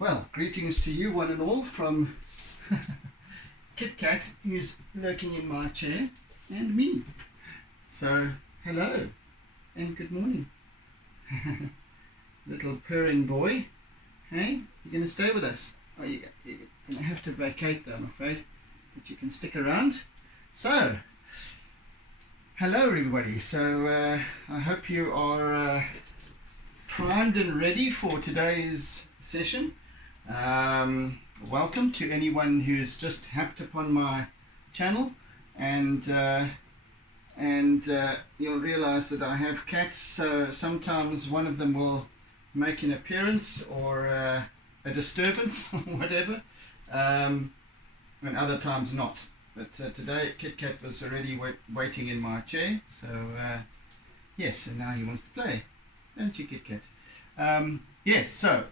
Well, greetings to you one and all from Kit Kat, who's lurking in my chair, and me. So, hello and good morning. Little purring boy. Hey, you going to stay with us? Oh, you're going to have to vacate though, I'm afraid. But you can stick around. So, hello everybody. So, I hope you are primed and ready for today's session. Welcome to anyone who's just happed upon my channel, and you'll realize that I have cats, so sometimes one of them will make an appearance or a disturbance or whatever, and other times not. But today Kit Kat was already waiting in my chair, so yes, and now he wants to play, don't you, Kit Kat? Yes, so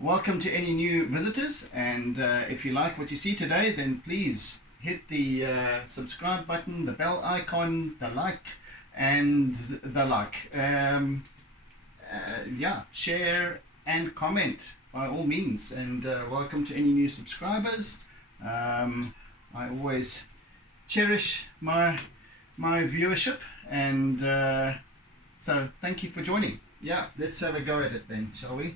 welcome to any new visitors, and if you like what you see today, then please hit the subscribe button, the bell icon, the like, and the like. Yeah, share and comment by all means, and welcome to any new subscribers. I always cherish my viewership, and so thank you for joining. Yeah, let's have a go at it then, shall we?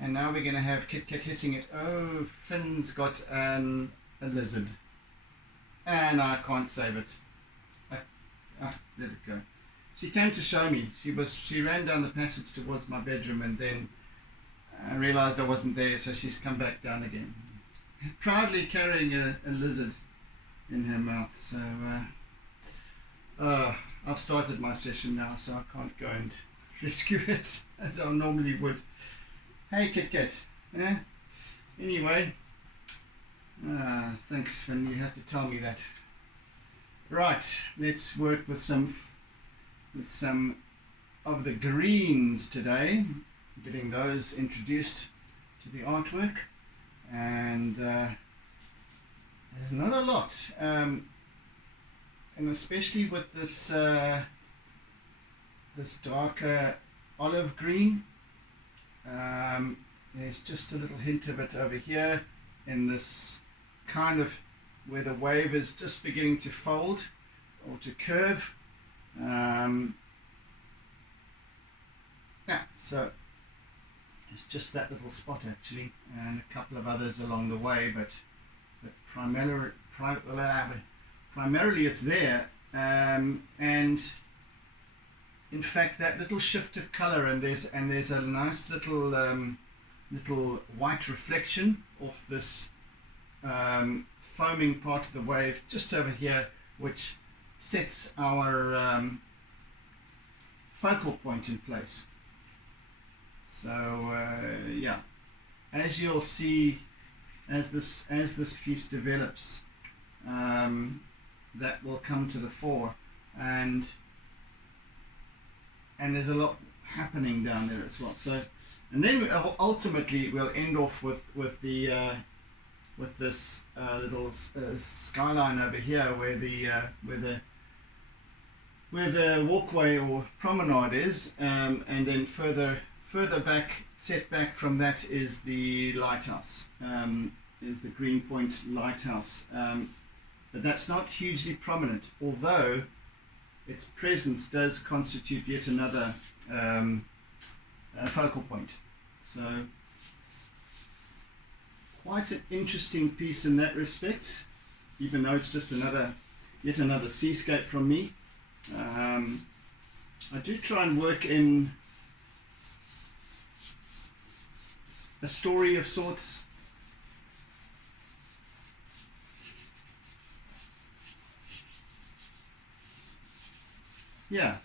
And now we're going to have Kit Kat hissing it. Oh, Finn's got a lizard, and I can't save it. Let it go. She came to show me. She ran down the passage towards my bedroom, and then I realized I wasn't there, so she's come back down again, proudly carrying a lizard in her mouth. So I've started my session now, so I can't go and rescue it as I normally would. Hey, Kit Kat. Yeah? Anyway, thanks, Finn. You had to tell me that. Right, let's work with some of the greens today, getting those introduced to the artwork, and there's not a lot, and especially with this this darker olive green. There's just a little hint of it over here in this kind of where the wave is just beginning to fold or to curve. Yeah, so it's just that little spot actually, and a couple of others along the way, but primarily it's there, and in fact that little shift of color, and there's a nice little white reflection of this foaming part of the wave just over here, which sets our focal point in place. So yeah, as you'll see, as this piece develops, that will come to the fore, and there's a lot happening down there as well. So, and then ultimately we'll end off with this little skyline over here, where the walkway or promenade is, and then further back, set back from that, is the lighthouse, is the Green Point Lighthouse, but that's not hugely prominent, although its presence does constitute yet another focal point. So quite an interesting piece in that respect, even though it's just yet another seascape from me. I do try and work in a story of sorts. Yeah,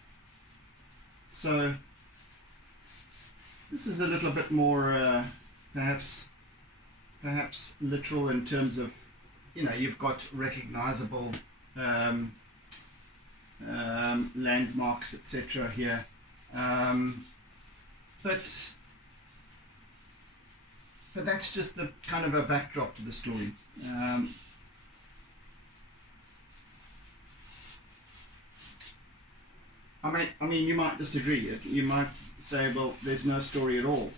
so this is a little bit more perhaps literal in terms of, you've got recognizable landmarks, etc. here, but that's just the kind of a backdrop to the story. I mean, you might disagree. You might say, well, there's no story at all.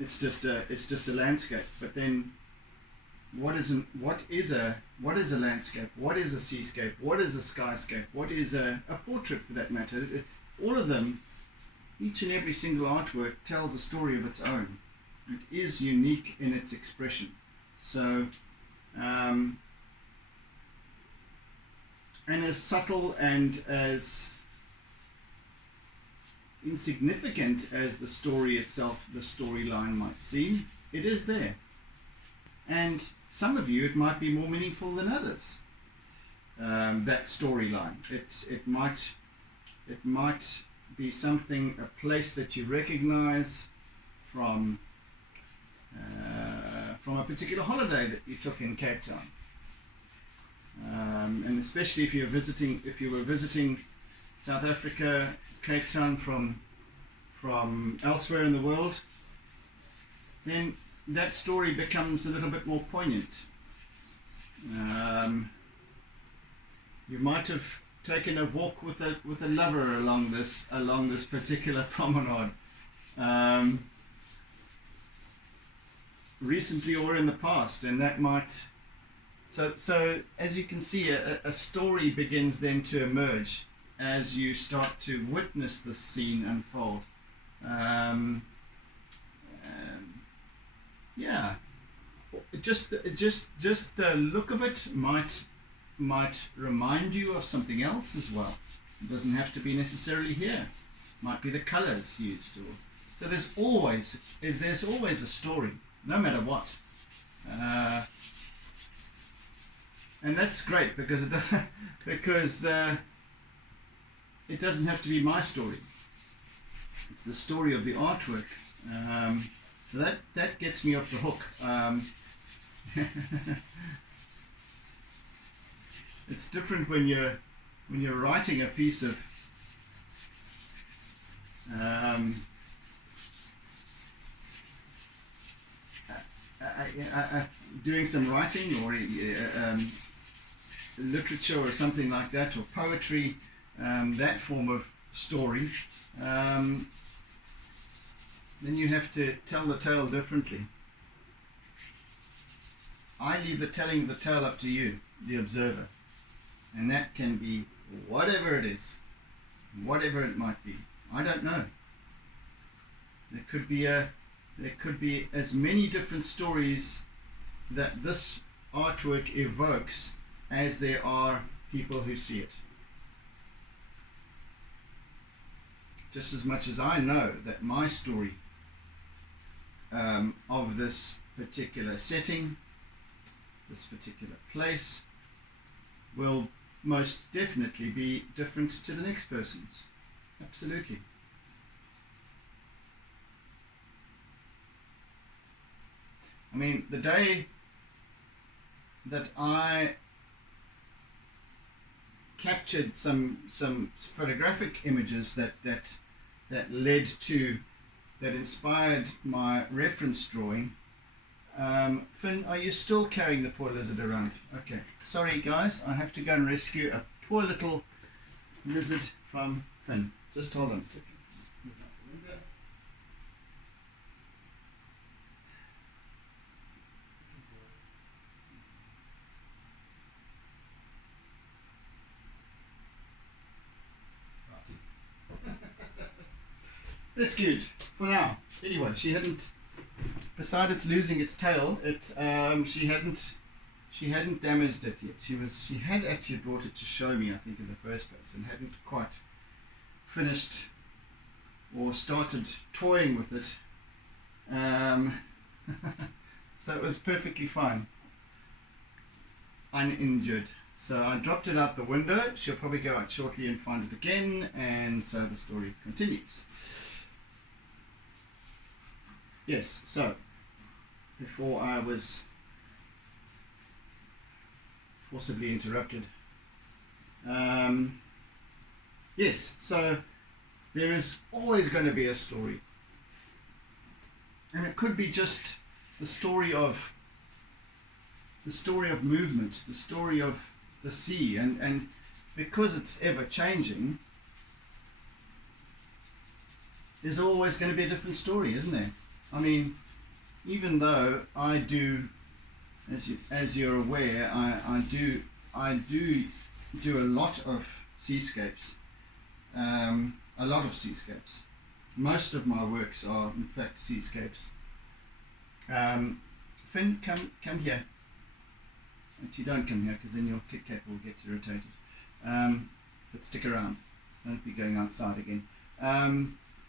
it's just a landscape. But then, what is a landscape? What is a seascape? What is a skyscape? What is a portrait, for that matter? All of them, each and every single artwork tells a story of its own. It is unique in its expression. So, and as subtle and as insignificant as the story itself, the storyline might seem, it is there. And some of you, it might be more meaningful than others. That storyline, it might be something, a place that you recognize from a particular holiday that you took in Cape Town. And especially if you were visiting South Africa, Cape Town from elsewhere in the world, then that story becomes a little bit more poignant. You might have taken a walk with a lover along this particular promenade, recently or in the past, and that might. So as you can see, a story begins then to emerge as you start to witness the scene unfold. Yeah, just the look of it might remind you of something else as well. It doesn't have to be necessarily here. It might be the colors used, or so there's always a story, no matter what. And that's great because it doesn't have to be my story. It's the story of the artwork. So that gets me off the hook. It's different when you're writing a piece of doing some writing or literature or something like that, or poetry, that form of story. Then you have to tell the tale differently. I leave the telling of the tale up to you, the observer. And that can be whatever it is, whatever it might be. I don't know. There could be as many different stories that this artwork evokes as there are people who see it. Just as much as I know that my story of this particular setting, this particular place, will most definitely be different to the next person's. Absolutely. I mean, the day that I captured some photographic images that led to, that inspired my reference drawing. Finn, are you still carrying the poor lizard around? Okay, sorry guys, I have to go and rescue a poor little lizard from Finn. Just hold on a second. Rescued for now. Anyway, she hadn't, besides losing its tail, she hadn't damaged it yet. She had actually brought it to show me, I think, in the first place, and hadn't quite finished or started toying with it. So it was perfectly fine, uninjured. So I dropped it out the window. She'll probably go out shortly and find it again, and so the story continues. Yes, so before I was forcibly interrupted. Yes, so there is always going to be a story. And it could be just the story of movement, the story of the sea, and because it's ever changing, there's always going to be a different story, isn't there? I mean, even though I do, as you're aware, I do do a lot of seascapes, a lot of seascapes. Most of my works are in fact seascapes. Finn, come here. Actually, don't come here because then your Kit Kat will get irritated. But stick around. Don't be going outside again.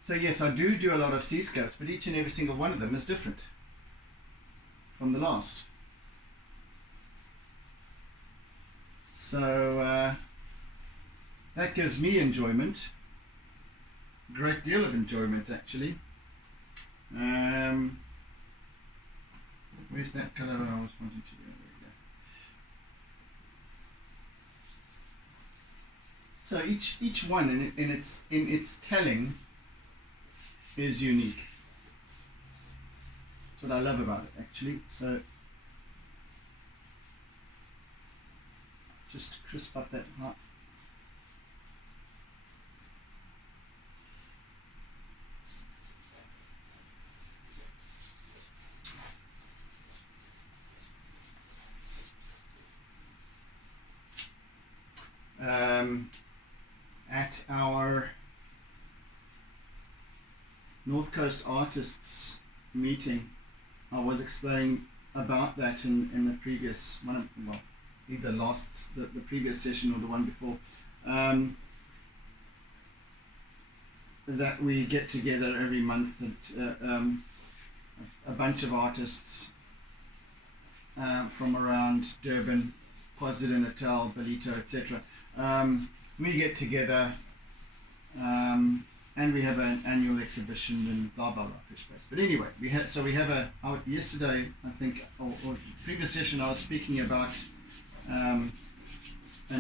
So yes, I do a lot of seascapes, but each and every single one of them is different from the last. So that gives me enjoyment, a great deal of enjoyment actually. Where's that colour I was wanting to do? There we go. So each one in its telling is unique. That's what I love about it actually. So just crisp up that heart. At our North Coast Artists meeting, I was explaining about that in the previous one, well, either the previous session or the one before, that we get together every month, a bunch of artists from around Durban, KwaZulu-Natal, Ballito, etc. We get together and we have an annual exhibition and blah blah blah fish place. But anyway, we have yesterday I think or previous session I was speaking about an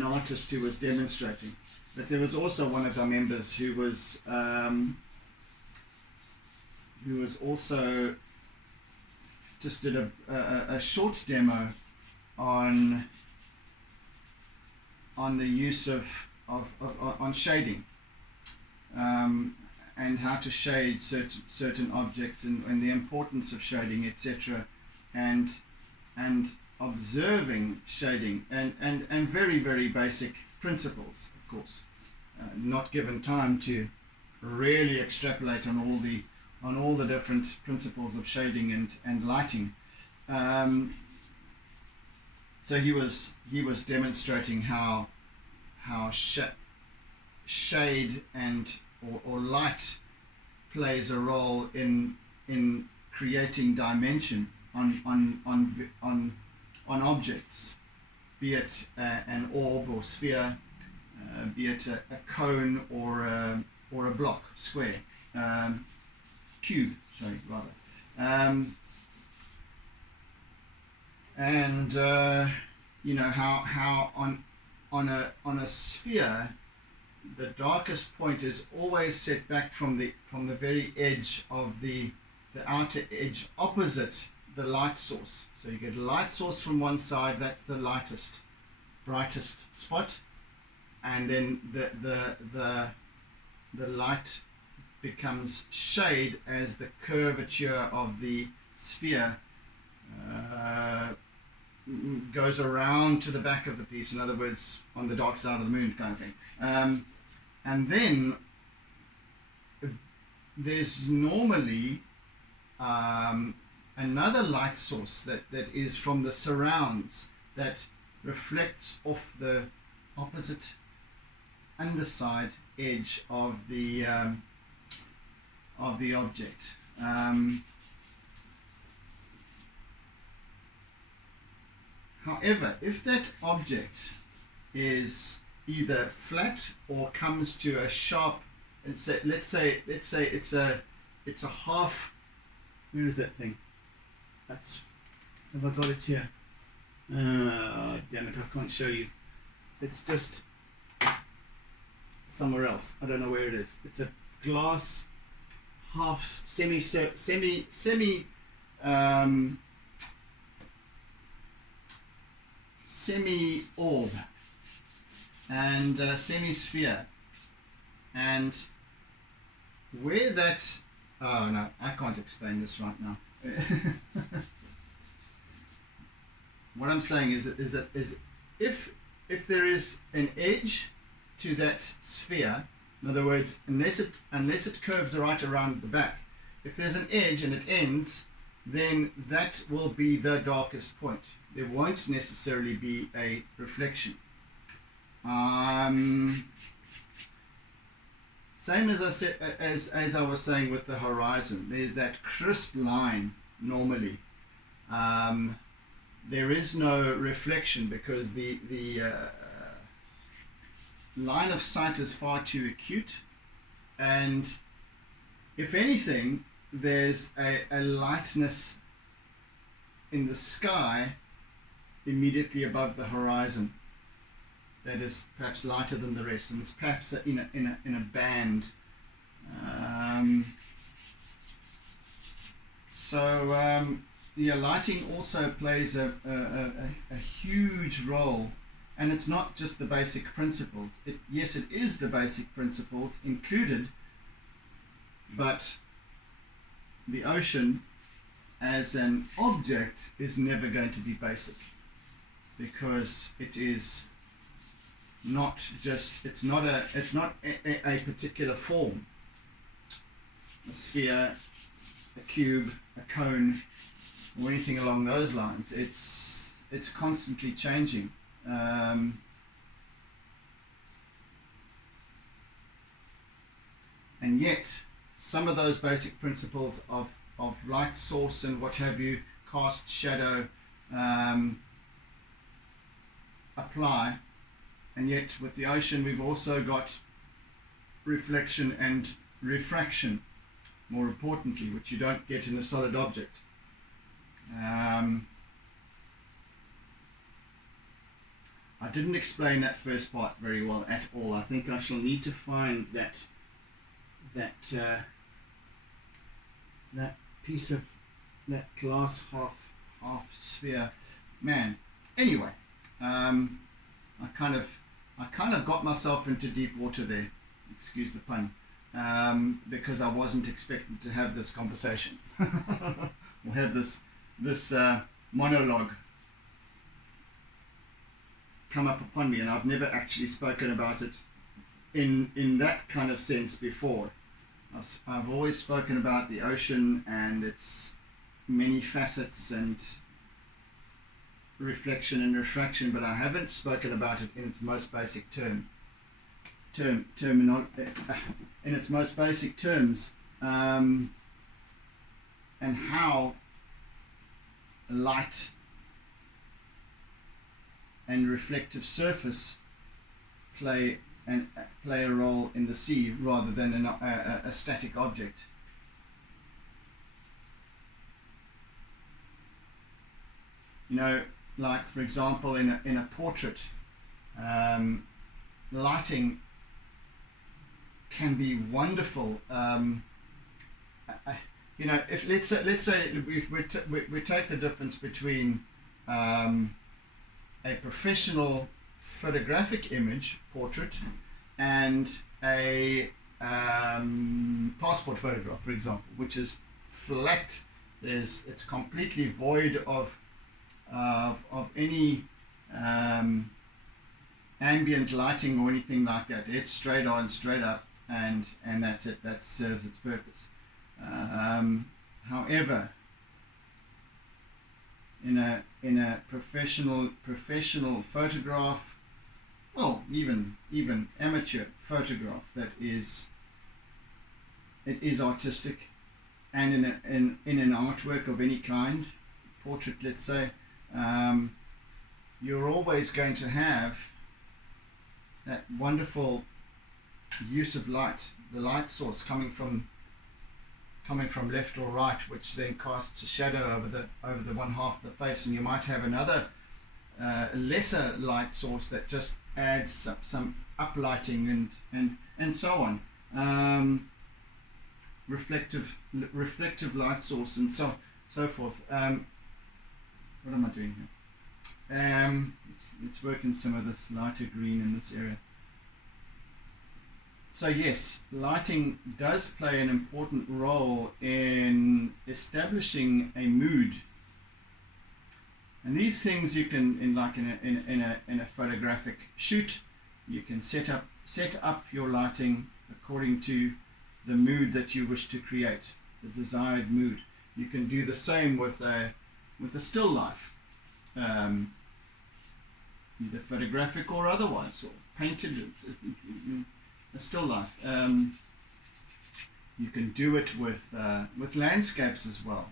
artist who was demonstrating, but there was also one of our members who was also just did a short demo on the use of shading, and how to shade certain objects and the importance of shading, etc., and observing shading and very, very basic principles, of course, not given time to really extrapolate on all the different principles of shading and lighting. So he was demonstrating how shade or light plays a role in creating dimension on objects, be it an orb or sphere, be it a cone or a block, square, cube, sorry, rather. And you know how on a sphere, the darkest point is always set back from the very edge of the outer edge opposite the light source. So you get a light source from one side, that's the lightest, brightest spot, and then the light becomes shade as the curvature of the sphere goes around to the back of the piece, in other words, on the dark side of the moon kind of thing. And then there's normally another light source that is from the surrounds that reflects off the opposite underside edge of the object. However, if that object is either flat or comes to a sharp, let's say it's a half. Where is that thing? Have I got it here? Damn it! I can't show you. It's just somewhere else. I don't know where it is. It's a glass half semi orb and semi-sphere, and where that, oh no, I can't explain this right now. what I'm saying is if there is an edge to that sphere, in other words, unless it curves right around the back, if there's an edge and it ends, then that will be the darkest point. There won't necessarily be a reflection. Same as I said, as I was saying with the horizon, there's that crisp line normally. There is no reflection because the line of sight is far too acute, and if anything, there's a lightness in the sky immediately above the horizon that is perhaps lighter than the rest, and it's perhaps in a band. Yeah, lighting also plays a huge role, and it's not just the basic principles. Yes, it is the basic principles included, but the ocean as an object is never going to be basic, because it is not just, it's not a particular form, a sphere, a cube, a cone, or anything along those lines. It's constantly changing. And yet some of those basic principles of light source and what have you, cast, shadow, apply. And yet with the ocean we've also got reflection and refraction, more importantly, which you don't get in a solid object. I didn't explain that first part very well at all. I think I shall need to find that piece of that glass half sphere, man. Anyway, I kind of got myself into deep water there, excuse the pun, because I wasn't expecting to have this conversation or have this monologue come up upon me, and I've never actually spoken about it in that kind of sense before. I've always spoken about the ocean and its many facets and reflection and refraction, but I haven't spoken about it in its most basic in its most basic terms, and how light and reflective surface play a role in the sea rather than a static object. You know, like for example in a portrait, lighting can be wonderful. You know, if let's say we take the difference between a professional photographic image portrait and a passport photograph, for example, which is flat. It's completely void of any ambient lighting or anything like that. It's straight on, straight up, and that's it. That serves its purpose. However, in a professional photograph, well, even amateur photograph, it is artistic, and in an artwork of any kind, portrait, let's say, you're always going to have that wonderful use of light, the light source coming from left or right, which then casts a shadow over the one half of the face, and you might have another lesser light source that just adds some uplighting and so on, reflective light source and so forth. What am I doing here? Let's work in some of this lighter green in this area. So yes, lighting does play an important role in establishing a mood. And these things you can, in a photographic shoot, you can set up your lighting according to the mood that you wish to create, the desired mood. You can do the same with a still life, either photographic or otherwise, or painted, a still life. You can do it with landscapes as well,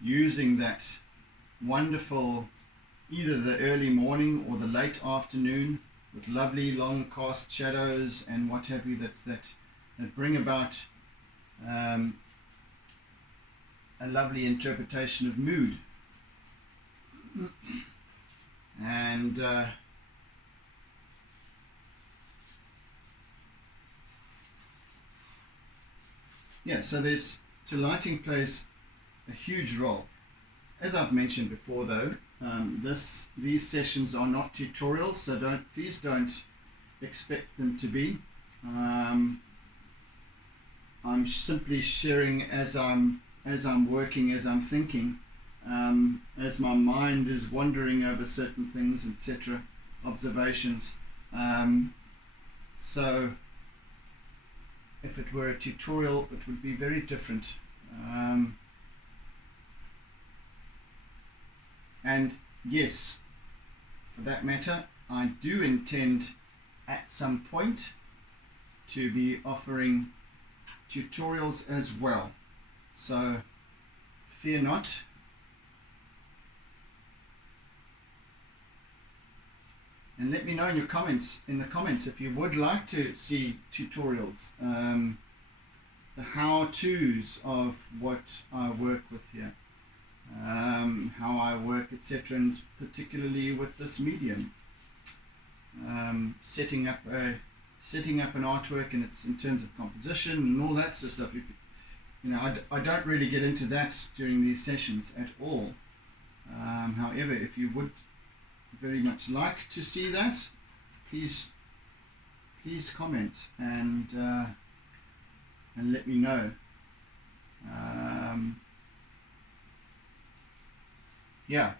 using that wonderful, either the early morning or the late afternoon, with lovely long cast shadows and what have you, that bring about a lovely interpretation of mood. And yeah, so lighting plays a huge role. As I've mentioned before, though, these sessions are not tutorials, so please don't expect them to be. I'm simply sharing as I'm working, as I'm thinking, as my mind is wandering over certain things, etc., observations. So if it were a tutorial, it would be very different. And yes, for that matter, I do intend at some point to be offering tutorials as well. So fear not. And let me know in the comments if you would like to see tutorials, the how-tos of what I work with here, how I work, etc., and particularly with this medium, setting up an artwork, and it's in terms of composition and all that sort of stuff. I don't really get into that during these sessions at all. However, if you would very much like to see that, please comment and let me know. Yeah.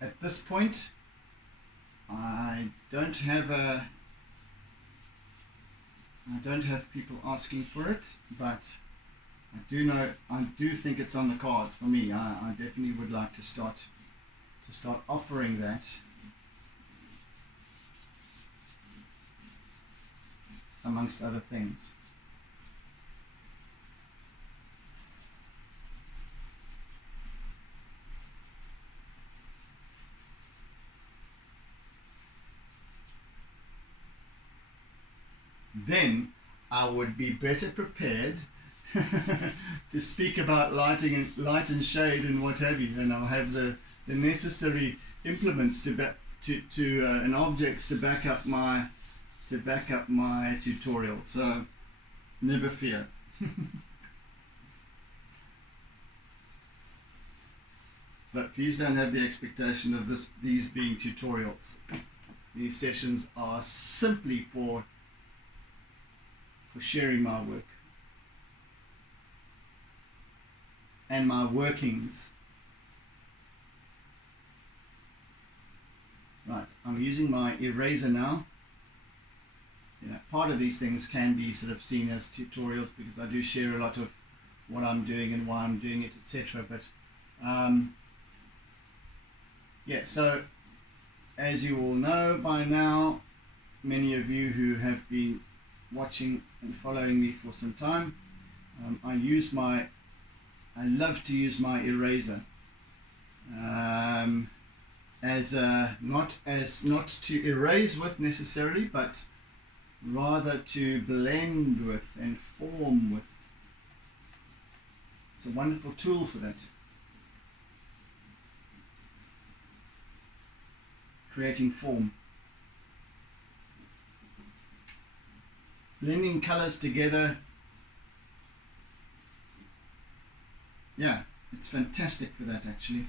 At this point, I don't have people asking for it, but I do think it's on the cards for me. I definitely would like to start offering that. Amongst other things. Then I would be better prepared to speak about light and shade and what have you, and I'll have the necessary implements and objects to back up my tutorial. So never fear. But please don't have the expectation of these being tutorials. These sessions are simply for sharing my work and my workings. Right, I'm using my eraser now. Part of these things can be sort of seen as tutorials because I do share a lot of what I'm doing and why I'm doing it, etc. But yeah, so as you all know by now, many of you who have been watching and following me for some time, I love to use my eraser not to erase with necessarily, but rather to blend with and form with. It's a wonderful tool for that. Creating form. Blending colors together. Yeah, it's fantastic for that actually.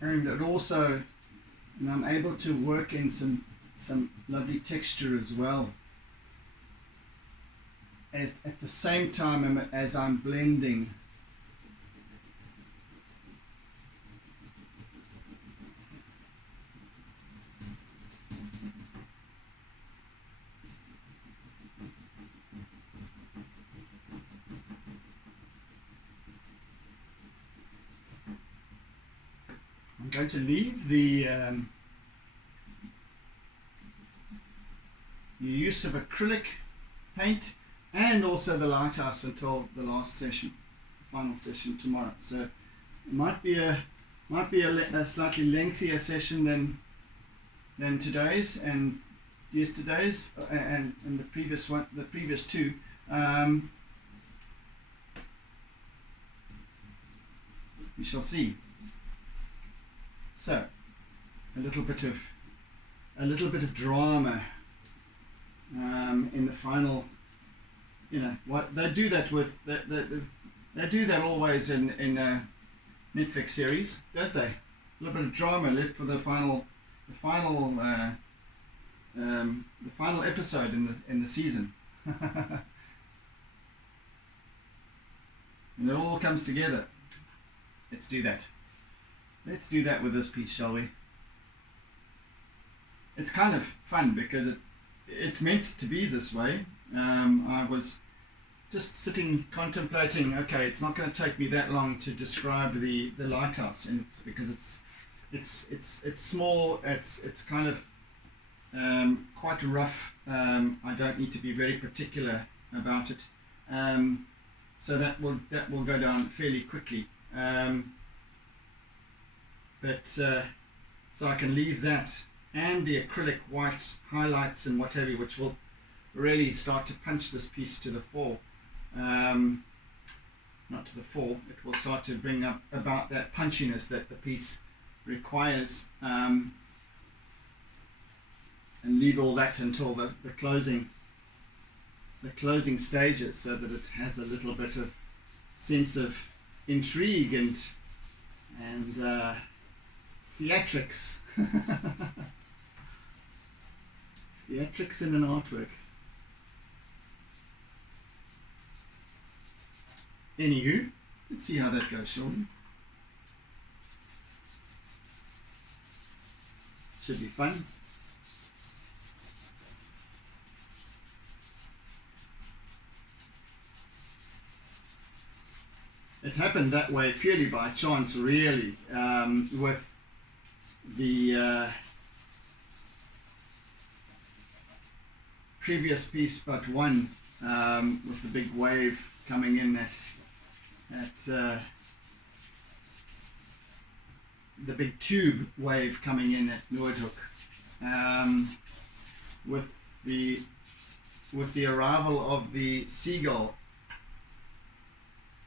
and it also, and I'm able to work in some lovely texture as well, at the same time as I'm blending. I'm going to leave the use of acrylic paint and also the lighthouse until the last session, final session tomorrow. So it might be a slightly lengthier session than today's and yesterday's and the previous one, the previous two. We shall see. So a little bit of drama in the final. You know what they do that with. They do that always in Netflix series, don't they? A little bit of drama left for the final episode in the season, and it all comes together. Let's do that. Let's do that with this piece, shall we? It's kind of fun because it's meant to be this way. I was just sitting contemplating, okay, it's not going to take me that long to describe the lighthouse, and it's because it's small, it's kind of quite rough. I don't need to be very particular about it, so that will go down fairly quickly. So I can leave that and the acrylic white highlights and what have you, which will really start to punch this piece to the fore. Not to the fore, it will start to bring up about that punchiness that the piece requires, and leave all that until the closing stages, so that it has a little bit of sense of intrigue and theatrics. Theatrics in an artwork. Anywho, let's see how that goes, shall we? Should be fun. It happened that way purely by chance, really, with the previous piece but one, with the big wave coming in at the big tube wave coming in at Noordhoek, with the arrival of the seagull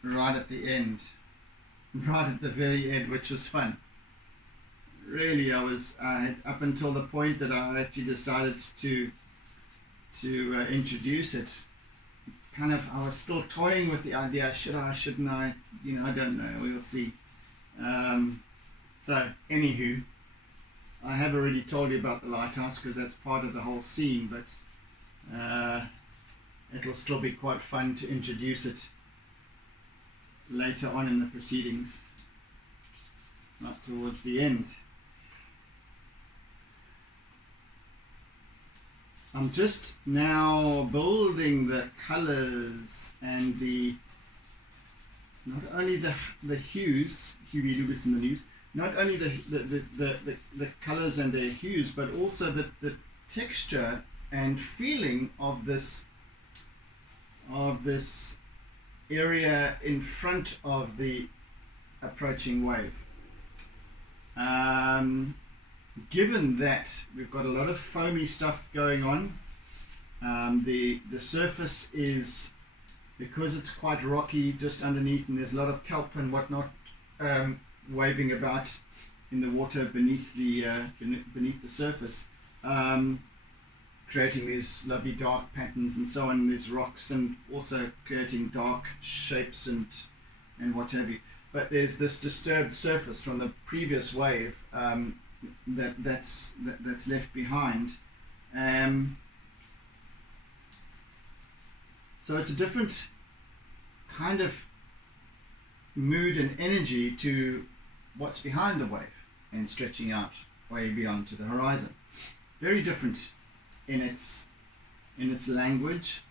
right at the end, right at the very end, which was fun. Really, I had, up until the point that I actually decided to introduce it. Kind of, I was still toying with the idea. Should I? Shouldn't I? You know, I don't know. We'll see. So, anywho, I have already told you about the lighthouse because that's part of the whole scene. But it'll still be quite fun to introduce it later on in the proceedings, not towards the end. I'm just now building the colors and not only the hues, Huey Lewis in the news, not only the colors and their hues, but also the texture and feeling of this area in front of the approaching wave. Given that we've got a lot of foamy stuff going on, the surface is, because it's quite rocky just underneath, and there's a lot of kelp and whatnot waving about in the water beneath the surface, creating these lovely dark patterns and so on. There's rocks and also creating dark shapes and what have you. but there's this disturbed surface from the previous wave that's left behind. So it's a different kind of mood and energy to what's behind the wave and stretching out way beyond to the horizon. Very different in its language.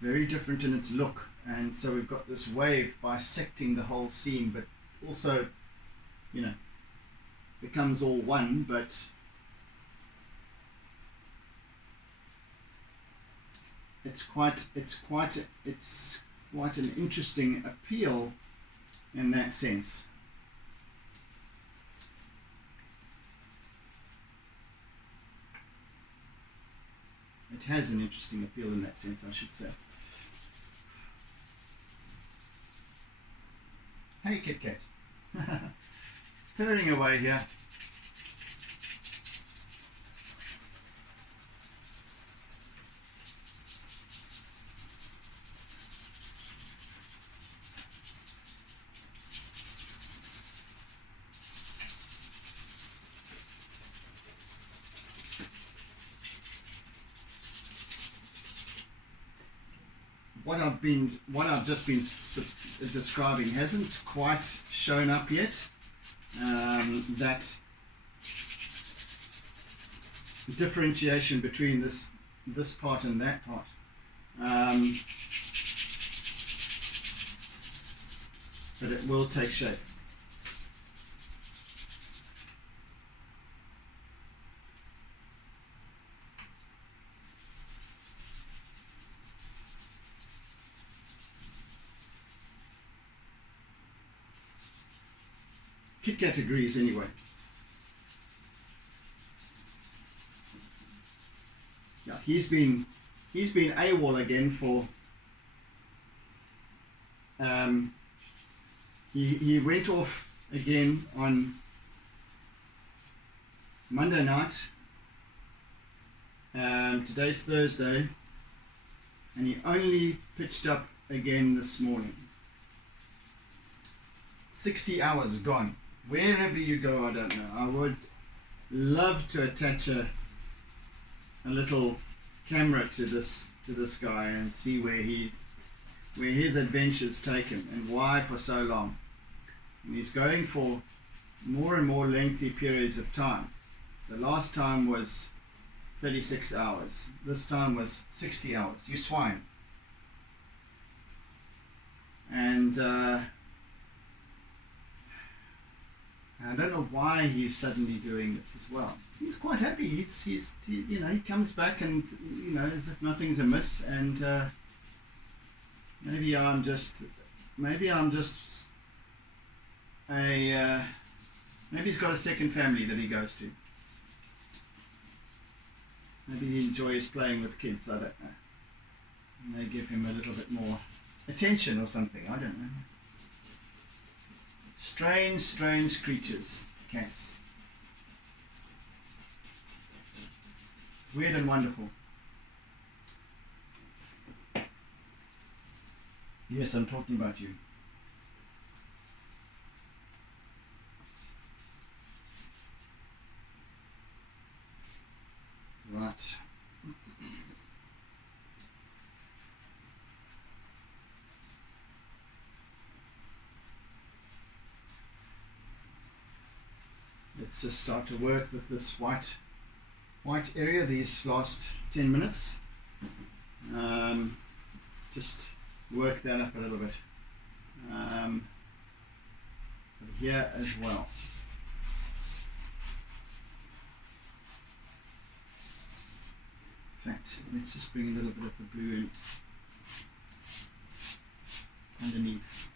Very different in its look. And so we've got this wave bisecting the whole scene, but also, you know, becomes all one, but it's quite an interesting appeal in that sense. It has an interesting appeal in that sense, I should say. Hey, Kit Kat. Purring away here. What I've just been describing hasn't quite shown up yet. That differentiation between this part and that part. But it will take shape. Kit Kat agrees anyway. Yeah, he's been AWOL again for he went off again on Monday night. Today's Thursday, and he only pitched up again this morning. 60 hours gone. Wherever you go, I don't know. I would love to attach a little camera to this guy and see where his adventures take him and why for so long. And he's going for more and more lengthy periods of time. The last time was 36 hours. This time was 60 hours. You swine. And I don't know why he's suddenly doing this as well. He's quite happy. He he comes back and as if nothing's amiss. And maybe he's got a second family that he goes to. Maybe he enjoys playing with kids. I don't know. And they give him a little bit more attention or something. I don't know. Strange, strange creatures, cats. Weird and wonderful. Yes, I'm talking about you. Right. Let's just start to work with this white area these last 10 minutes. Just work that up a little bit. Here as well. In fact, let's just bring a little bit of the blue in underneath.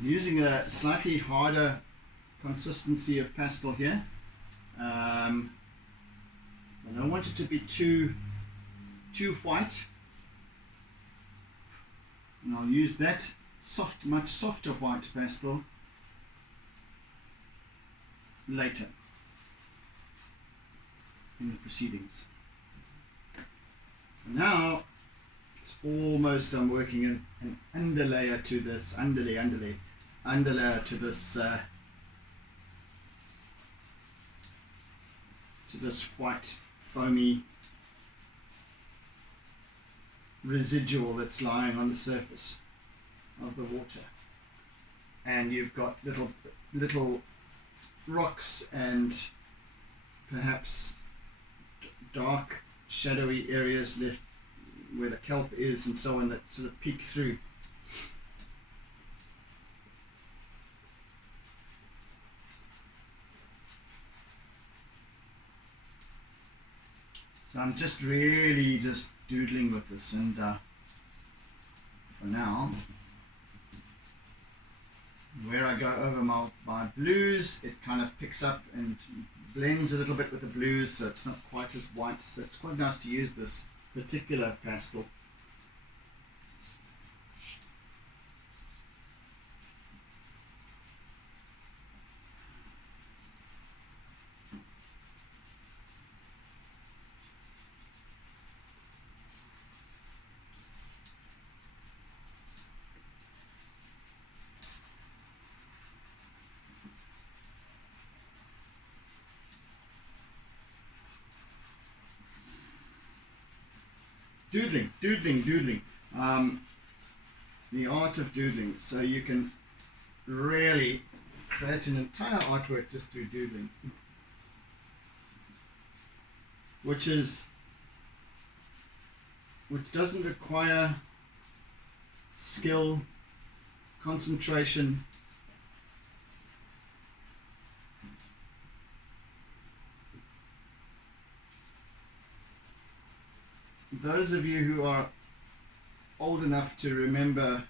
I'm using a slightly harder consistency of pastel here. I don't want it to be too white. And I'll use that much softer white pastel later in the proceedings. Now it's almost, I'm working in an underlayer to this, underlayer to this white foamy residual that's lying on the surface of the water. And you've got little rocks and perhaps dark shadowy areas left where the kelp is and so on that sort of peek through. So I'm just really just doodling with this, and for now, where I go over my blues, it kind of picks up and blends a little bit with the blues, so it's not quite as white. So it's quite nice to use this particular pastel. Doodling. The art of doodling. So you can really create an entire artwork just through doodling, which doesn't require skill, concentration. Those of you who are old enough to remember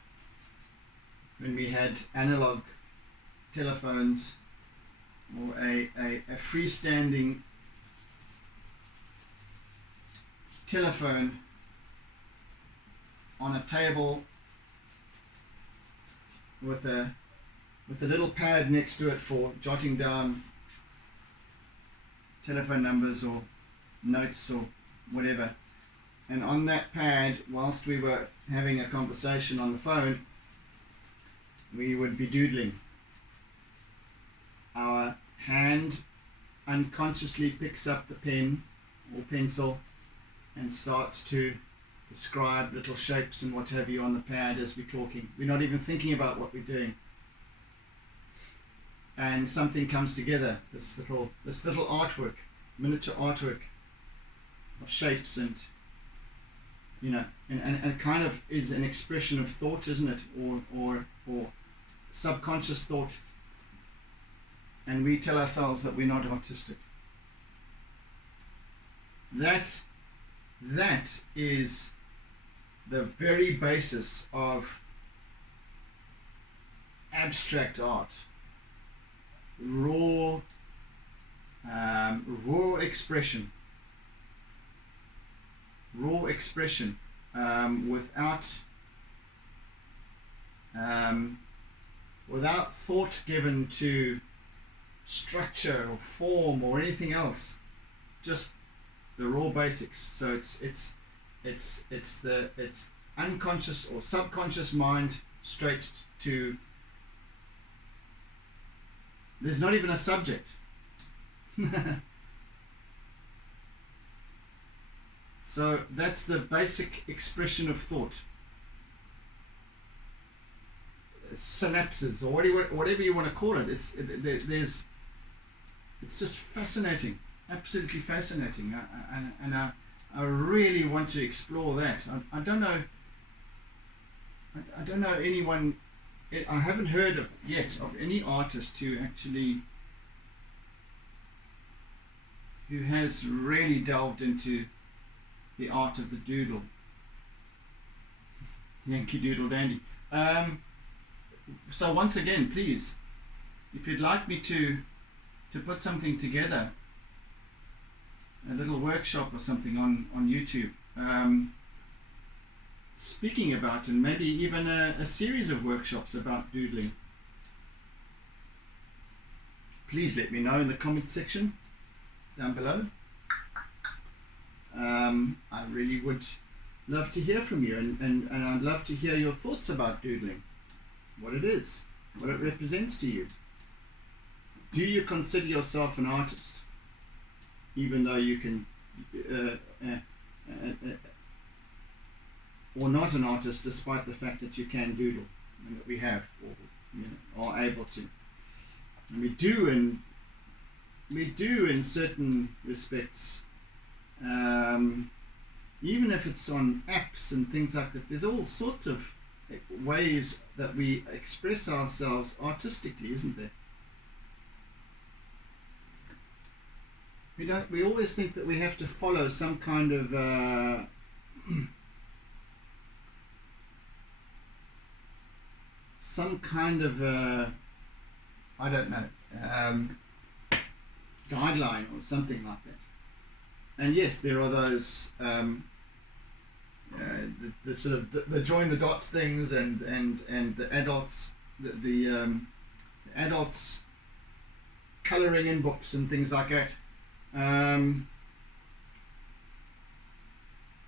when we had analog telephones or a freestanding telephone on a table with a little pad next to it for jotting down telephone numbers or notes or whatever. And on that pad, whilst we were having a conversation on the phone, we would be doodling. Our hand unconsciously picks up the pen or pencil and starts to describe little shapes and what have you on the pad as we're talking. We're not even thinking about what we're doing. And something comes together, this little artwork, miniature artwork of shapes and and it kind of is an expression of thought, isn't it? Or subconscious thought. And we tell ourselves that we're not artistic. That is the very basis of abstract art. Raw expression. Raw expression without thought given to structure or form or anything else, just the raw basics. So it's unconscious or subconscious mind straight to. There's not even a subject. So that's the basic expression of thought. Synapses, or whatever you want to call it. It's just fascinating, absolutely fascinating, and I really want to explore that. I don't know anyone. I haven't heard yet of any artist who has really delved into the art of the doodle. Yankee Doodle Dandy. So once again, please, if you'd like me to put something together, a little workshop or something on YouTube, speaking about, and maybe even a series of workshops about doodling, please let me know in the comment section down below. I really would love to hear from you, and I'd love to hear your thoughts about doodling, what it is, what it represents to you. Do you consider yourself an artist, even though you can, or not an artist, despite the fact that you can doodle, and that we have, or are able to, and we do in certain respects. Even if it's on apps and things like that, there's all sorts of ways that we express ourselves artistically, isn't there? We always think that we have to follow some kind of I don't know, guideline or something like that. And yes, there are those the sort of the join the dots things, and the adults the adults colouring in books and things like that.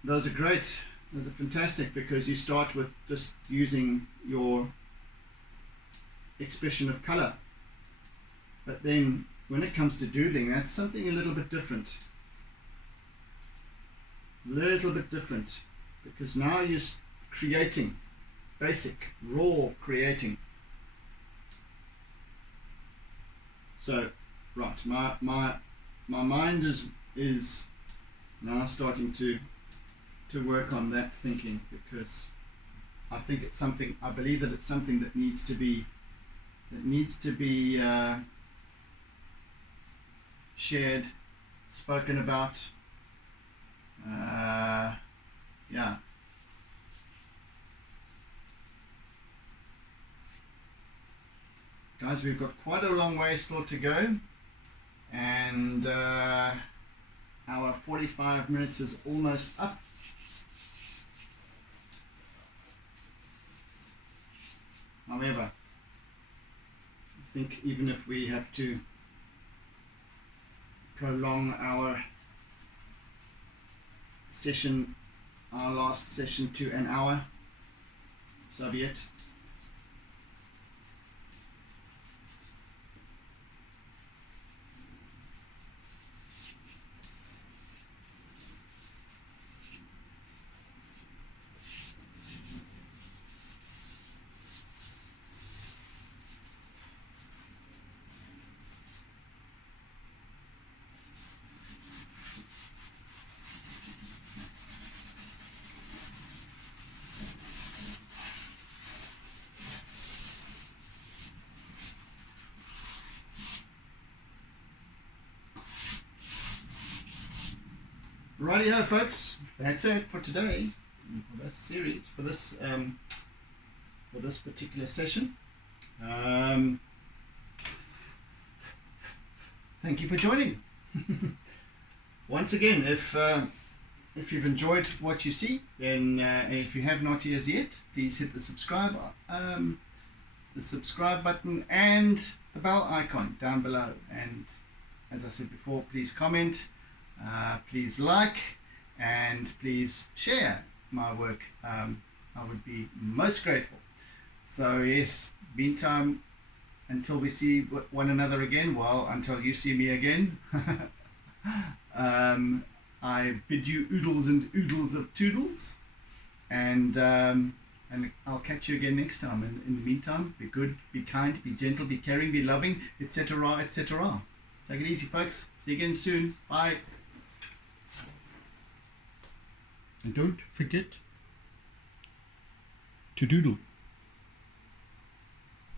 Those are great. Those are fantastic, because you start with just using your expression of colour. But then when it comes to doodling, that's something a little bit different. Because now you're creating, basic, raw creating. So, right, my mind is now starting to work on that thinking, because I think it's something, I believe that it's something that needs to be shared, spoken about. Yeah. Guys, we've got quite a long way still to go, and our 45 minutes is almost up. However, I think even if we have to prolong our session, our last session, to an hour, so be it. Rightio, folks, that's it for today, for this series, for this particular session. Thank you for joining. Once again, if you've enjoyed what you see, then and if you have not as yet, please hit the subscribe button and the bell icon down below. And as I said before, please comment. Please like, and please share my work. I would be most grateful. So yes, meantime, until we see one another again, well, until you see me again, I bid you oodles and oodles of toodles, and I'll catch you again next time. In the meantime, be good, be kind, be gentle, be caring, be loving, etc., etc. Take it easy, folks. See you again soon. Bye. And don't forget to doodle.